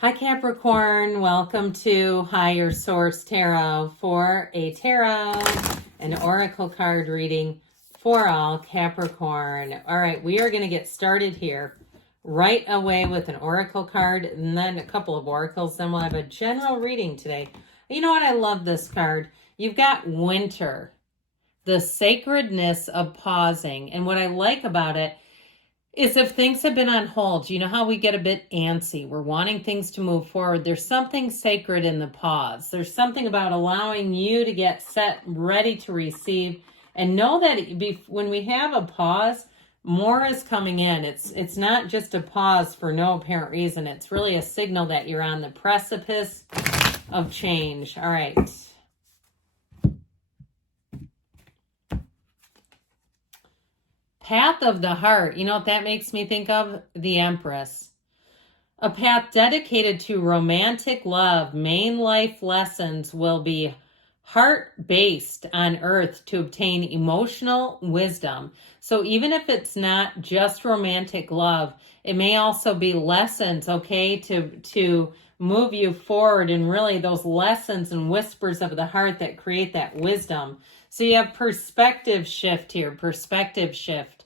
Hi Capricorn, welcome to Higher Source Tarot for a tarot and oracle card reading for all Capricorn. All right, we are going to get started here right away with an oracle card and then a couple of oracles. Then we'll have a general reading today. You know what? I love this card. You've got winter, the sacredness of pausing. And what I like about it is if things have been on hold, you know how we get a bit antsy. We're wanting things to move forward. There's something sacred in the pause. There's something about allowing you to get set, ready to receive, and know that when we have a pause, more is coming in. It's not just a pause for no apparent reason. It's really a signal that you're on the precipice of change. All right. Path of the heart. You know what that makes me think of? The Empress. A path dedicated to romantic love. Main life lessons will be heart-based on earth to obtain emotional wisdom. So even if it's not just romantic love, it may also be lessons, okay, to move you forward, and really those lessons and whispers of the heart that create that wisdom. So you have perspective shift here, perspective shift.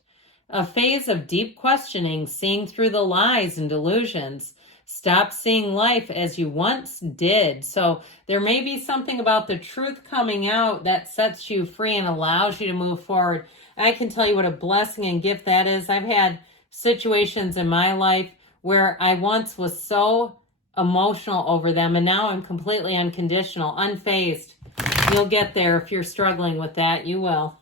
A phase of deep questioning, seeing through the lies and delusions. Stop seeing life as you once did. So there may be something about the truth coming out that sets you free and allows you to move forward. I can tell you what a blessing and gift that is. I've had situations in my life where I once was so emotional over them, and now I'm completely unconditional, unfazed. You'll get there if you're struggling with that. You will.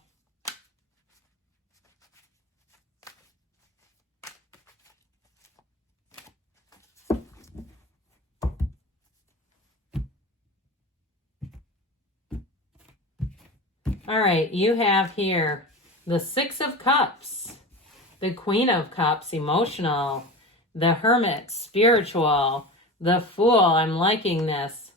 All right, you have here the Six of Cups, the Queen of Cups, emotional, the Hermit, spiritual, the Fool, I'm liking this,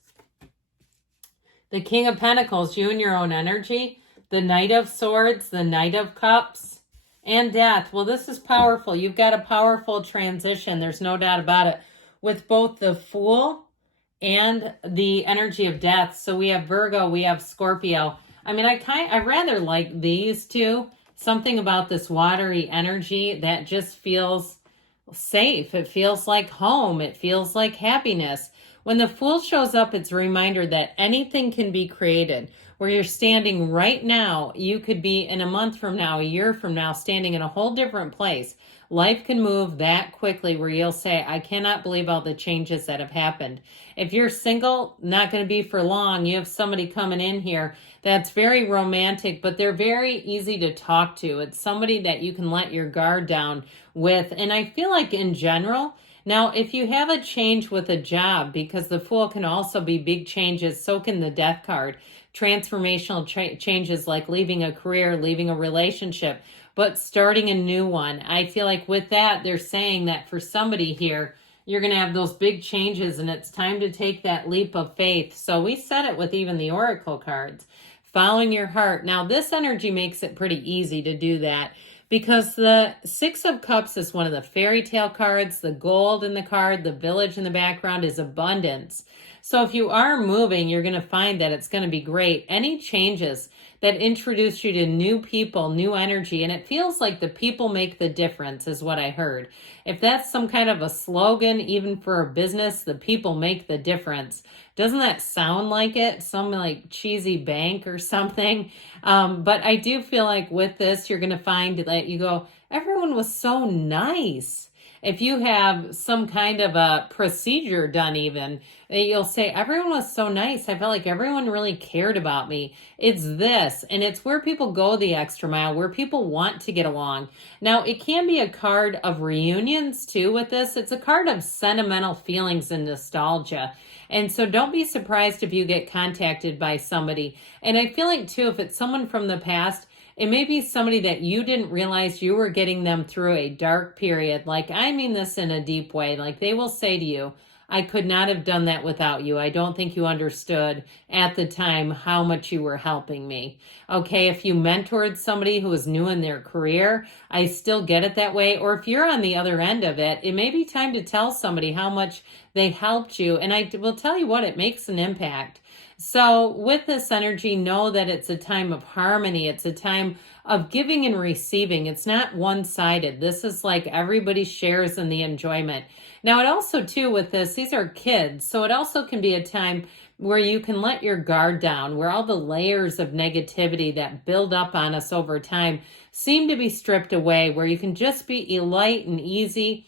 the King of Pentacles, you and your own energy, the Knight of Swords, the Knight of Cups, and Death. Well, this is powerful. You've got a powerful transition. There's no doubt about it. With both the Fool and the energy of Death. So we have Virgo, we have Scorpio. I mean, I rather like these two. Something about this watery energy that just feels safe. It feels like home. It feels like happiness. When the Fool shows up, it's a reminder that anything can be created. Where you're standing right now, you could be in a month from now, a year from now, standing in a whole different place. Life can move that quickly where you'll say, I cannot believe all the changes that have happened. If you're single, not going to be for long. You have somebody coming in here that's very romantic, but they're very easy to talk to. It's somebody that you can let your guard down with. And I feel like in general, now, if you have a change with a job, because the Fool can also be big changes, so can the Death card. Transformational changes like leaving a career, leaving a relationship, but starting a new one. I feel like with that, they're saying that for somebody here, you're going to have those big changes and it's time to take that leap of faith. So we said it with even the oracle cards, following your heart. Now, this energy makes it pretty easy to do that, because the Six of Cups is one of the fairy tale cards. The gold in the card, the village in the background is abundance. So if you are moving, you're going to find that it's going to be great. Any changes that introduce you to new people, new energy, and it feels like the people make the difference is what I heard. If that's some kind of a slogan, even for a business, the people make the difference. Doesn't that sound like it? Some like cheesy bank or something. But I do feel like with this, you're going to find that you go, everyone was so nice. If you have some kind of a procedure done even, you'll say, everyone was so nice. I felt like everyone really cared about me. It's this, and it's where people go the extra mile, where people want to get along. Now, it can be a card of reunions too with this. It's a card of sentimental feelings and nostalgia. And so don't be surprised if you get contacted by somebody. And I feel like too, if it's someone from the past, it may be somebody that you didn't realize you were getting them through a dark period. Like, I mean this in a deep way. Like, they will say to you, I could not have done that without you. I don't think you understood at the time how much you were helping me. Okay, if you mentored somebody who was new in their career, I still get it that way. Or if you're on the other end of it, it may be time to tell somebody how much they helped you. And I will tell you what, it makes an impact. So with this energy, know that it's a time of harmony. It's a time of giving and receiving. It's not one-sided. This is like everybody shares in the enjoyment. Now, it also, too, with this, these are kids. So it also can be a time where you can let your guard down, where all the layers of negativity that build up on us over time seem to be stripped away, where you can just be light and easy.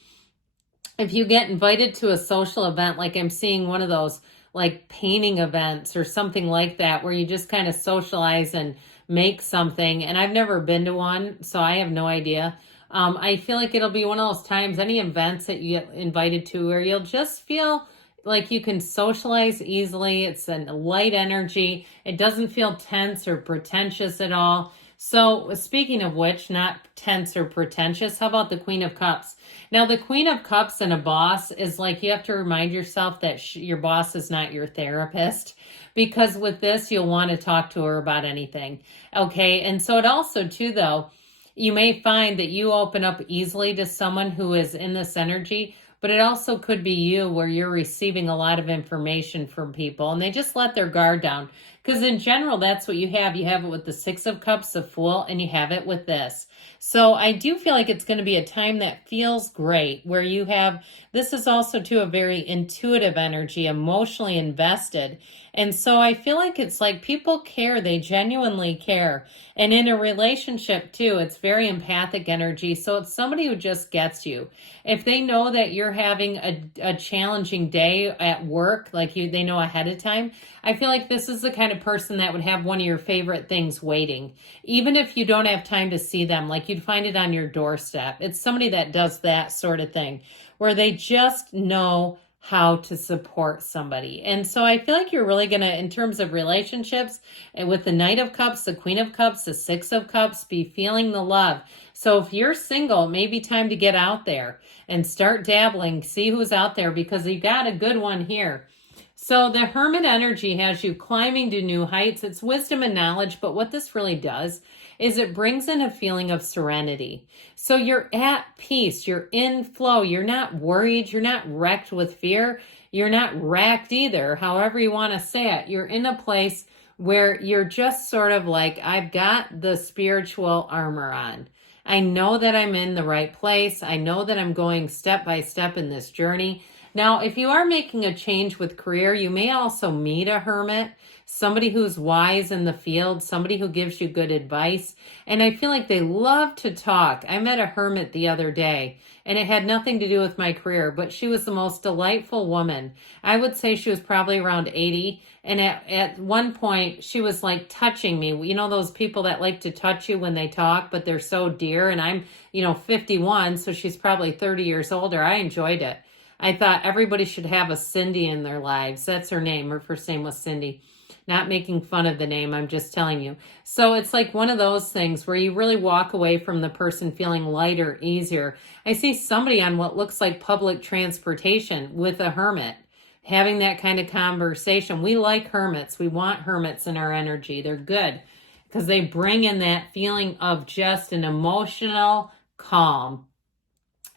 If you get invited to a social event, like I'm seeing one of those like painting events or something like that, where you just kind of socialize and make something. And I've never been to one, so I have no idea. I feel like it'll be one of those times, any events that you get invited to, where you'll just feel like you can socialize easily. It's a light energy. It doesn't feel tense or pretentious at all. So speaking of which, not tense or pretentious, how about the Queen of Cups? Now, the Queen of Cups and a boss is like, you have to remind yourself that your boss is not your therapist, because with this, you'll want to talk to her about anything. Okay. And so it also, too, though, you may find that you open up easily to someone who is in this energy, but it also could be you, where you're receiving a lot of information from people and they just let their guard down. Because in general, that's what you have. You have it with the Six of Cups, the Fool, and you have it with this. So I do feel like it's going to be a time that feels great, where you have, this is also too a very intuitive energy, emotionally invested. And so I feel like it's like people care, they genuinely care. And in a relationship too, it's very empathic energy. So it's somebody who just gets you. If they know that you're having a challenging day at work, like they know ahead of time, I feel like this is the kind of person that would have one of your favorite things waiting. Even if you don't have time to see them, like you'd find it on your doorstep. It's somebody that does that sort of thing, where they just know how to support somebody. And so I feel like you're really going to, in terms of relationships, and with the Knight of Cups, the Queen of Cups, the Six of Cups, be feeling the love. So if you're single, it may be time to get out there and start dabbling, see who's out there, because you got a good one here. So the Hermit energy has you climbing to new heights. It's wisdom and knowledge, but what this really does is it brings in a feeling of serenity. So you're at peace, you're in flow, you're not worried, you're not wrecked with fear, you're not racked either, however you want to say it. You're in a place where you're just sort of like, I've got the spiritual armor on. I know that I'm in the right place. I know that I'm going step by step in this journey. Now, if you are making a change with career, you may also meet a hermit, somebody who's wise in the field, somebody who gives you good advice. And I feel like they love to talk. I met a hermit the other day, and it had nothing to do with my career, but she was the most delightful woman. I would say she was probably around 80. And at one point, she was like touching me. You know, those people that like to touch you when they talk, but they're so dear. And I'm, 51, so she's probably 30 years older. I enjoyed it. I thought everybody should have a Cindy in their lives. That's her name. Her first name was Cindy. Not making fun of the name. I'm just telling you. So it's like one of those things where you really walk away from the person feeling lighter, easier. I see somebody on what looks like public transportation with a hermit, having that kind of conversation. We like hermits. We want hermits in our energy. They're good because they bring in that feeling of just an emotional calm.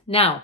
Now,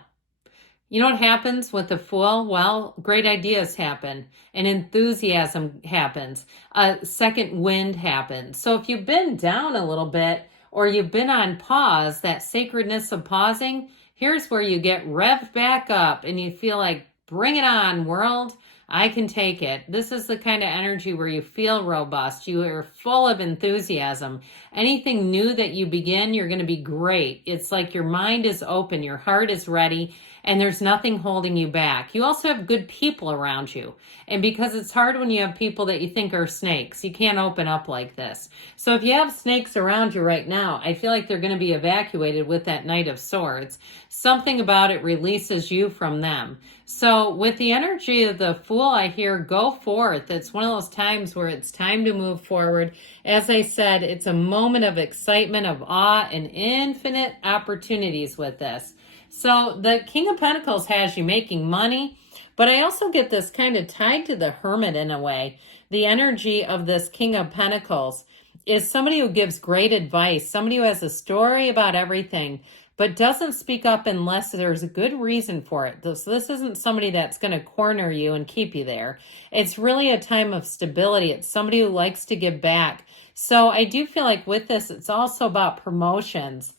you know what happens with the Fool? Well, great ideas happen and enthusiasm happens. A second wind happens. So if you've been down a little bit or you've been on pause, that sacredness of pausing, here's where you get revved back up and you feel like, bring it on, world. I can take it. This is the kind of energy where you feel robust. You are full of enthusiasm. Anything new that you begin, you're going to be great. It's like your mind is open, your heart is ready, and there's nothing holding you back. You also have good people around you. And because it's hard when you have people that you think are snakes, you can't open up like this. So if you have snakes around you right now, I feel like they're going to be evacuated with that Knight of Swords. Something about it releases you from them. So with the energy of the Fool, I hear go forth. It's one of those times where it's time to move forward. As I said, it's a moment of excitement, of awe, and infinite opportunities with this. So the King of Pentacles has you making money, But I also get this kind of tied to the Hermit in a way. The energy of this King of Pentacles is somebody who gives great advice, somebody who has a story about everything, but doesn't speak up unless there's a good reason for it. So this isn't somebody that's going to corner you and keep you there. It's really a time of stability. It's somebody who likes to give back. So I do feel like with this, it's also about promotions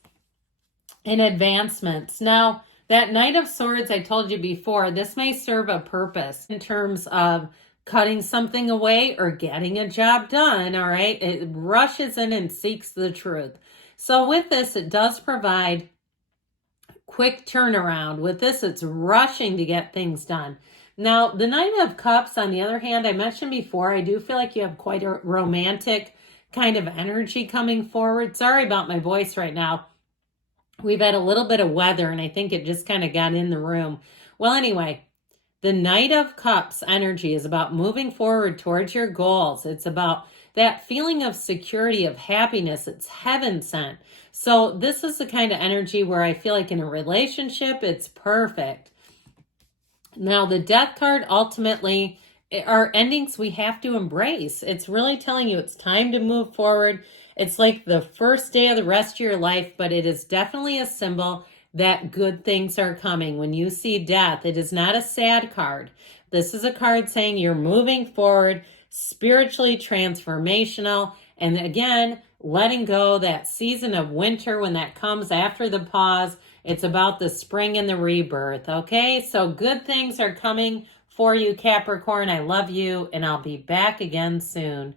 and advancements. Now, that Knight of Swords I told you before, this may serve a purpose in terms of cutting something away or getting a job done, all right? It rushes in and seeks the truth. So with this, it does provide quick turnaround. With this, it's rushing to get things done. Now, the Knight of Cups, on the other hand, I mentioned before, I do feel like you have quite a romantic kind of energy coming forward. Sorry about my voice right now. We've had a little bit of weather, and I think it just kind of got in the room. Well, anyway, the Knight of Cups energy is about moving forward towards your goals. It's about that feeling of security, of happiness. It's heaven sent. So this is the kind of energy where I feel like in a relationship, it's perfect. Now, the Death card ultimately are endings we have to embrace. It's really telling you it's time to move forward. It's like the first day of the rest of your life, but it is definitely a symbol that good things are coming. When you see death, it is not a sad card. This is a card saying you're moving forward, spiritually transformational, and again, letting go that season of winter when that comes after the pause. It's about the spring and the rebirth, okay? So good things are coming for you, Capricorn. I love you, and I'll be back again soon.